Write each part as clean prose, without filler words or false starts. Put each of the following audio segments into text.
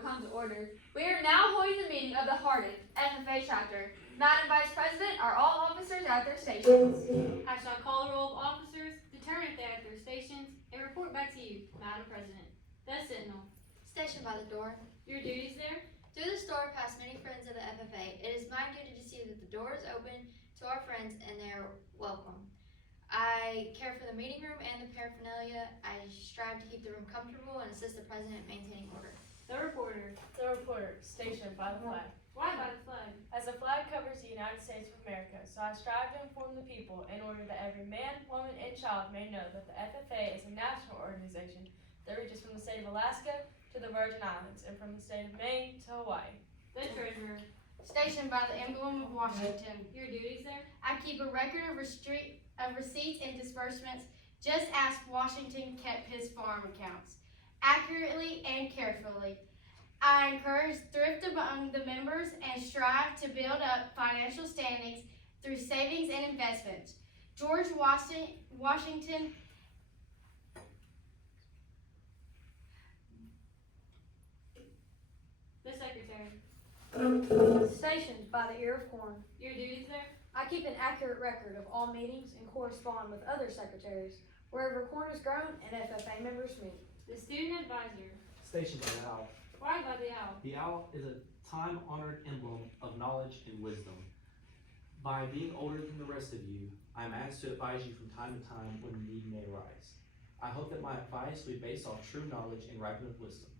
will come to order. We are now holding the meeting of the Hardin FFA chapter. Madam Vice President, are all officers at their stations? I shall call the roll of officers, determine if they are at their stations, and report back to you, Madam President. The Sentinel. Stationed by the door. Your duties there? Through this door pass many friends of the FFA. It is my duty to see that the door is open to our friends and they are welcome. I care for the meeting room and the paraphernalia. I strive to keep the room comfortable and assist the president in maintaining order. The Reporter. The Reporter, stationed by the flag. Why by the flag? As the flag covers the United States of America, so I strive to inform the people in order that every man, woman, and child may know that the FFA is a national organization that reaches from the state of Alaska to the Virgin Islands and from the state of Maine to Hawaii. The Treasurer. Stationed by the emblem of Washington. Your duties there? I keep a record of receipts and disbursements, just as Washington kept his farm accounts, accurately and carefully. I encourage thrift among the members and strive to build up financial standings through savings and investments. George Washington The Secretary. Stationed by the ear of corn. Your duties there? I keep an accurate record of all meetings and correspond with other secretaries wherever corn is grown and FFA members meet. The Student Advisor. Stationed by the owl. Why by the owl? The owl is a time-honored emblem of knowledge and wisdom. By being older than the rest of you, I am asked to advise you from time to time when need may arise. I hope that my advice will be based off true knowledge and ripened with wisdom.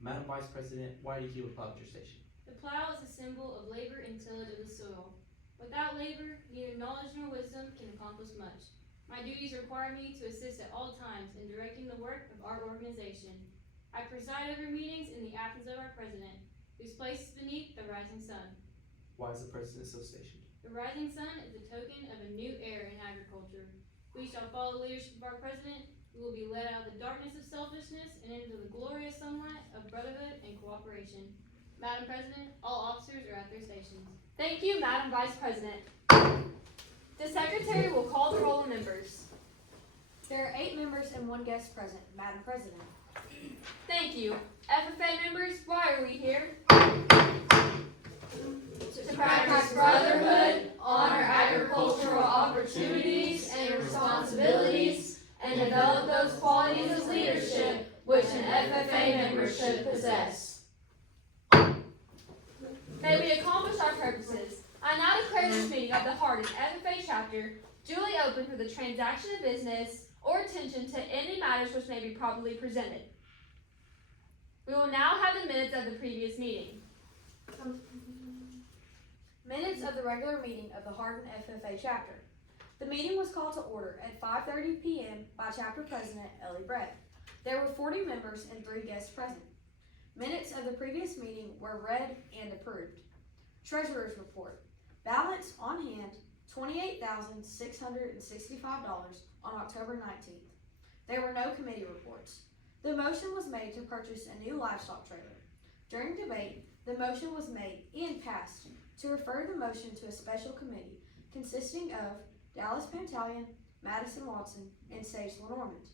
Madam Vice President, why do you keep a plow at your station? The plow is a symbol of labor and tillage of the soil. Without labor, neither knowledge nor wisdom can accomplish much. My duties require me to assist at all times in directing the work of our organization. I preside over meetings in the absence of our president, whose place is beneath the rising sun. Why is the President so stationed? The rising sun is a token of a new era in agriculture. We shall follow the leadership of our president, who will be led out of the darkness of selfishness and into the glorious sunlight of brotherhood and cooperation. Madam President, all officers are at their stations. Thank you, Madam Vice President. The Secretary will call the roll of members. There are 8 members and 1 guest present, Madam President. Thank you. FFA members, why are we here? To practice brotherhood, honor agricultural opportunities and responsibilities, and develop those qualities of leadership which an FFA member should possess. May we accomplish our purposes. I now declare this meeting of the Hardin FFA chapter duly open for the transaction of business or attention to any matters which may be properly presented. We will now have the minutes of the previous meeting. Minutes of the regular meeting of the Hardin FFA chapter. The meeting was called to order at 5:30 p.m. by Chapter President Ellie Brett. There were 40 members and 3 guests present. Minutes of the previous meeting were read and approved. Treasurer's report. Balance on hand, $28,665 on October 19th. There were no committee reports. The motion was made to purchase a new livestock trailer. During debate, the motion was made and passed to refer the motion to a special committee consisting of Dallas Pantalion, Madison Watson, and Sage Lenormand.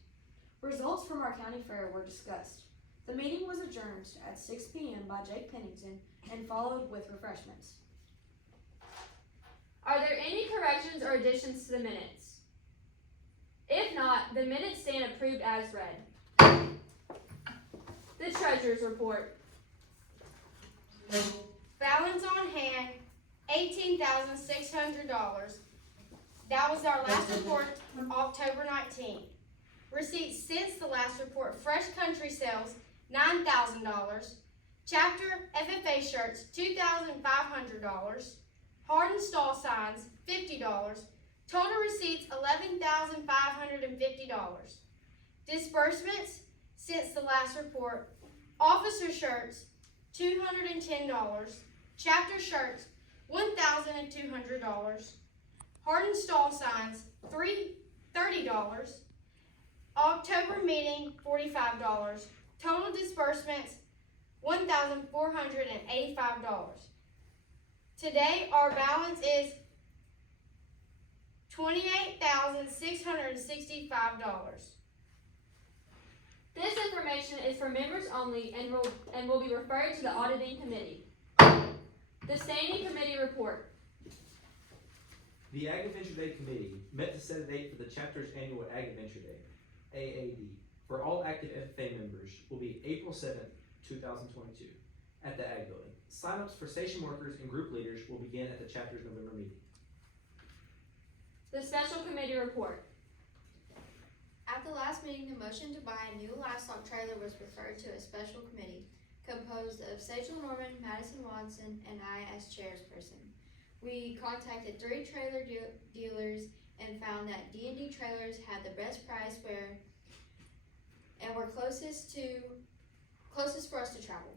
Results from our county fair were discussed. The meeting was adjourned at 6 p.m. by Jake Pennington and followed with refreshments. Are there any corrections or additions to the minutes? If not, the minutes stand approved as read. The Treasurer's report. balance on hand, $18,600. That was our last report, October 19th. Receipts since the last report: Fresh Country sales, $9,000. Chapter FFA shirts, $2,500. Hardin stall signs, $50. Total receipts, $11,550. Disbursements since the last report: officer shirts, $210. Chapter shirts, $1,200. Hardin stall signs, $30. October meeting, $45. Total disbursements, $1,485. Today, our balance is $28,665. This information information is for members only and will be referred to the auditing committee. The standing committee report. The Ag Adventure Day Committee met to set a date for the chapter's annual Ag Adventure Day, AAD, for all active FFA members will be April 7th, 2022, at the Ag Building. Sign-ups for station workers and group leaders will begin at the chapter's November meeting. The special committee report. At the last meeting, the motion to buy a new livestock trailer was referred to a special committee composed of Sachel Norman, Madison Watson, and I as chairperson. We contacted 3 trailer dealers and found that D&D Trailers had the best price and were closest for us to travel.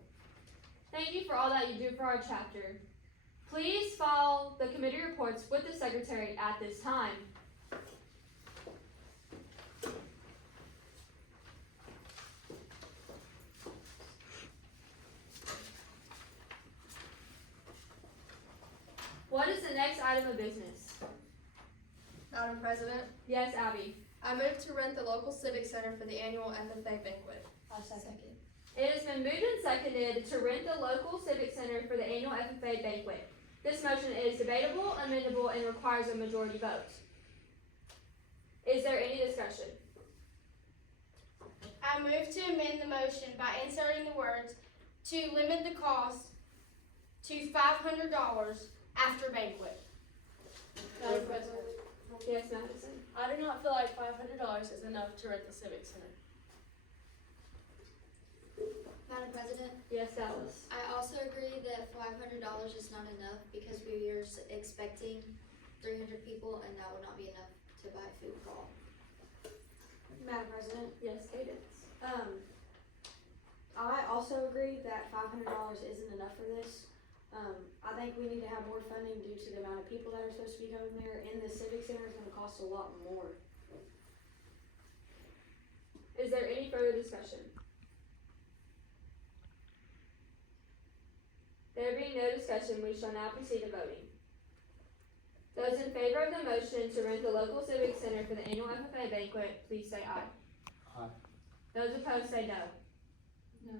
Thank you for all that you do for our chapter. Please file the committee reports with the secretary at this time. What is the next item of business? Madam President, Yes, Abby. I move to rent the local civic center for the annual FFA banquet. Second. It has been moved and seconded to rent the local civic center for the annual FFA banquet. This motion is debatable, amendable, and requires a majority vote. Is there any discussion? I move to amend the motion by inserting the words to limit the cost to $500 after banquet. Madam President, Yes, Madison. I do not feel like $500 is enough to rent the Civic Center. Madam President, Yes, Dallas. I also agree that $500 is not enough because we are expecting 300 people and that will not be enough to buy food for all. Madam President, Yes, Cadence. I also agree that $500 isn't enough for this. I think we need to have more funding due to the amount of people that are supposed to be going there, and the civic center is gonna cost a lot more. Is there any further discussion? There being no discussion, we shall now proceed to voting. Those in favor of the motion to rent the local civic center for the annual FFA banquet, please say aye. Aye. Those opposed say no. No.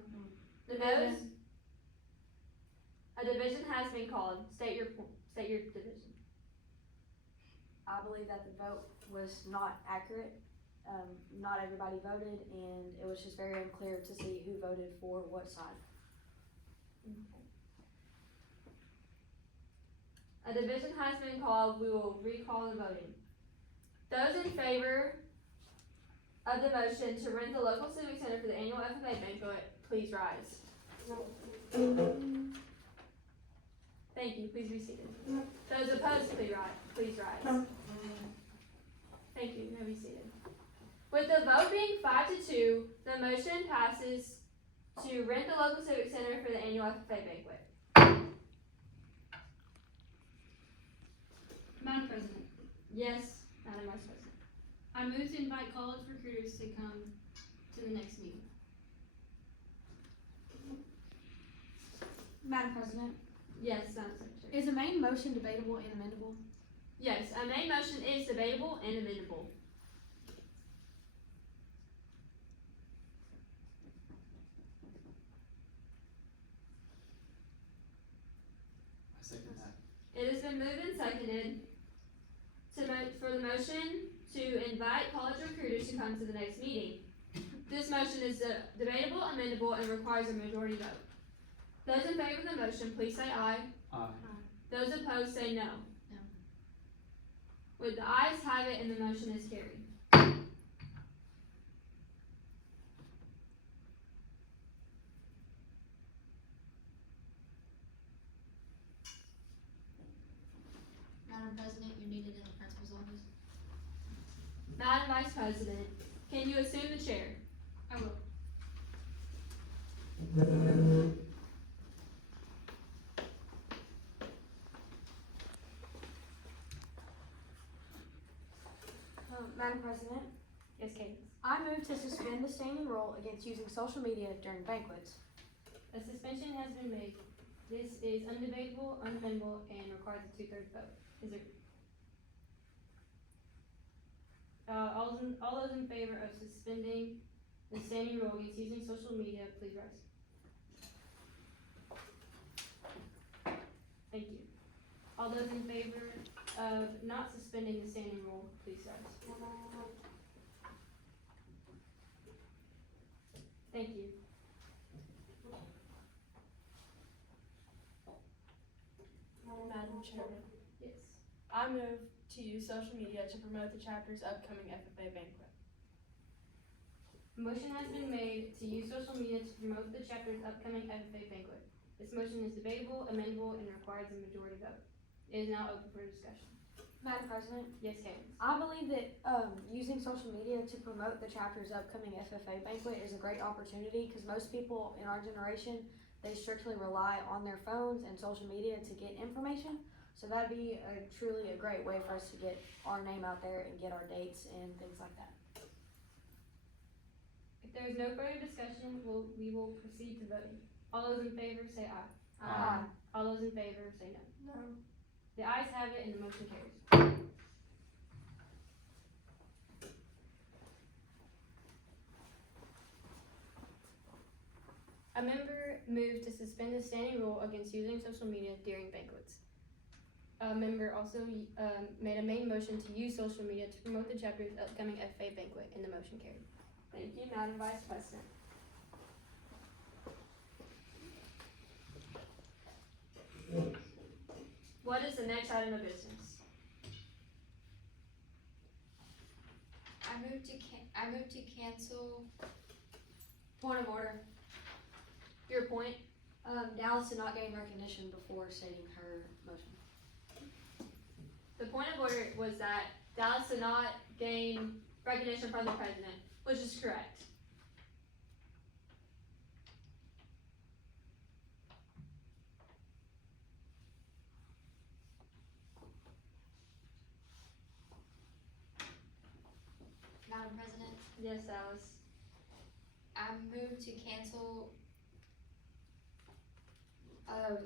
The noes? A division has been called. State your division. I believe that the vote was not accurate. Not everybody voted, and it was just very unclear to see who voted for what side. A division has been called. We will recall the voting. Those in favor of the motion to rent the local civic center for the annual FFA banquet, please rise. Thank you. Please be seated. Those opposed, please rise. Thank you. You may be seated. With the vote being 5-2, the motion passes to rent the local civic center for the annual FFA banquet. Madam President, Yes, Madam Vice President. I move to invite college recruiters to come to the next meeting. Madam President, Yes, Madam Secretary. is the main motion debatable and amendable? Yes, a main motion is debatable and amendable. I second that. It has been moved and seconded for the motion to invite college recruiters to come to the next meeting. This motion is debatable, amendable, and requires a majority vote. Those in favor of the motion, please say aye. Aye. Those opposed say no. No. With the ayes have it and the motion is carried. Madam President, you're needed in the principal's office. Madam Vice President, can you assume the chair? I will. Madam President, Yes, Cadence. I move to suspend the standing rule against using social media during banquets. A suspension has been made. This is undebatable, unamendable, and requires a 2/3 vote. Is there? All those in favor of suspending the standing rule against using social media, please rise. Thank you. All those in favor of not suspending the standing rule, please rise. Thank you. Madam Chairman, Yes. I move to use social media to promote the chapter's upcoming FFA banquet. A motion has been made to use social media to promote the chapter's upcoming FFA banquet. This motion is debatable, amendable, and requires a majority vote. It is now open for discussion. Madam President, Yes, Hayden. I believe that using social media to promote the chapter's upcoming FFA banquet is a great opportunity because most people in our generation, they strictly rely on their phones and social media to get information. So that'd be truly a great way for us to get our name out there and get our dates and things like that. If there is no further discussion, we will proceed to voting. All those in favor say aye. Aye. All those in favor say no. No. The ayes have it and the motion carries. A member moved to suspend the standing rule against using social media during banquets. A member also made a main motion to use social media to promote the chapter's upcoming FFA banquet, and the motion carried. Thank you, Madam Vice President. What is the next item of business? I move to cancel. Point of order. Your point? Dallas did not gain recognition before stating her motion. The point of order was that Dallas did not gain recognition from the president, which is correct. Madam President, Yes, Dallas. I move to cancel,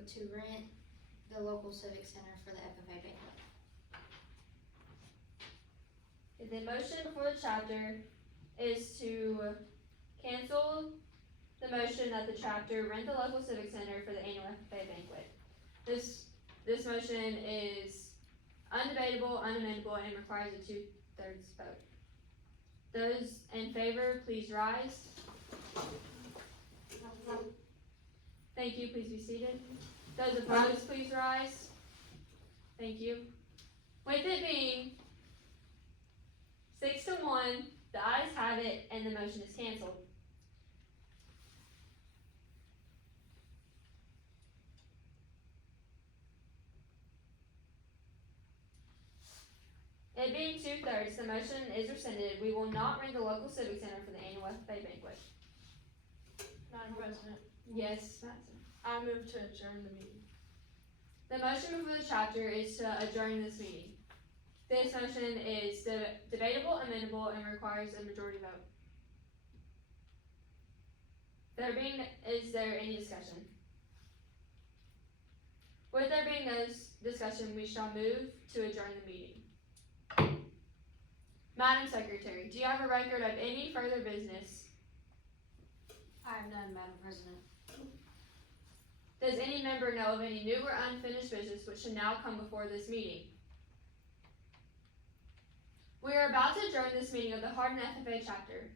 to rent the local civic center for the FFA banquet. The motion before the chapter is to cancel the motion that the chapter rent the local civic center for the annual FFA banquet. This motion is undebatable, unamendable, and requires a 2/3 vote. Those in favor, please rise. Thank you, please be seated. Those opposed, please rise. Thank you. With it being 6-1, the ayes have it, and the motion is canceled. It being 2/3, the motion is rescinded. We will not rent the local civic center for the annual FFA banquet. Madam President, Yes, Matson. I move to adjourn the meeting. The motion before the chapter is to adjourn this meeting. This motion is debatable, amendable, and requires a majority vote. Is there any discussion? With there being no discussion, we shall move to adjourn the meeting. Madam Secretary, do you have a record of any further business? I have none, Madam President. Does any member know of any new or unfinished business which should now come before this meeting? We are about to adjourn this meeting of the Hardin FFA chapter.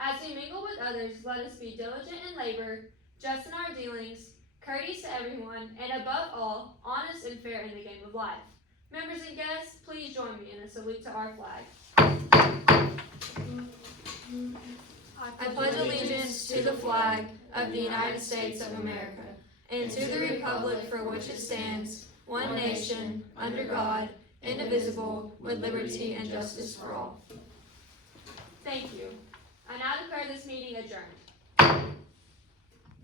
As we mingle with others, let us be diligent in labor, just in our dealings, courteous to everyone, and above all, honest and fair in the game of life. Members and guests, please join me in a salute to our flag. I pledge allegiance to the flag of the United States of America, and to the republic for which it stands, one nation, under God, indivisible, with liberty and justice for all. Thank you. I now declare this meeting adjourned.